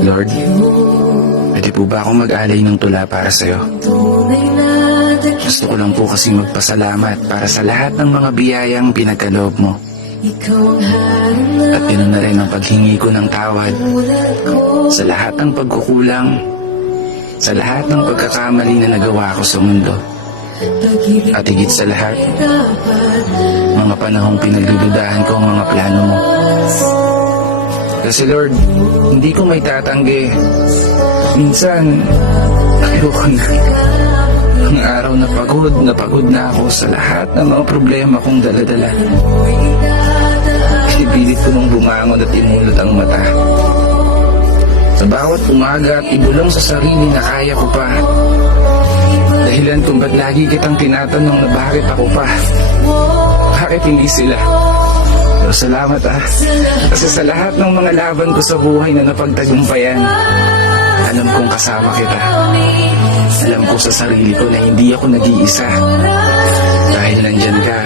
Lord, pwede po ba akong mag-alay ng tula para sa'yo? Gusto ko lang po kasi magpasalamat para sa lahat ng mga biyayang pinagkaloob mo. At yun na rin ang paghingi ko ng tawad sa lahat ng pagkukulang, sa lahat ng pagkakamali na nagawa ko sa mundo. At higit sa lahat, mga panahong pinagdududahan ko ang mga plano mo. Kasi Lord, hindi ko may tatanggi. Minsan, ayoko na. Ang araw na pagod na ako sa lahat ng mga problema kong daladala. Pinipilit ko nung bumangon at imulot ang mata. Sa bawat umaga at ibulong sa sarili na kaya ko pa. Dahilan kung ba't lagi kitang tinatanong na bakit ako pa. Bakit hindi sila? Pero salamat kasi sa lahat ng mga laban ko sa buhay na napagtagumpayan, alam kong kasama kita. Alam ko sa sarili ko na hindi ako nag-iisa. Dahil nandyan ka.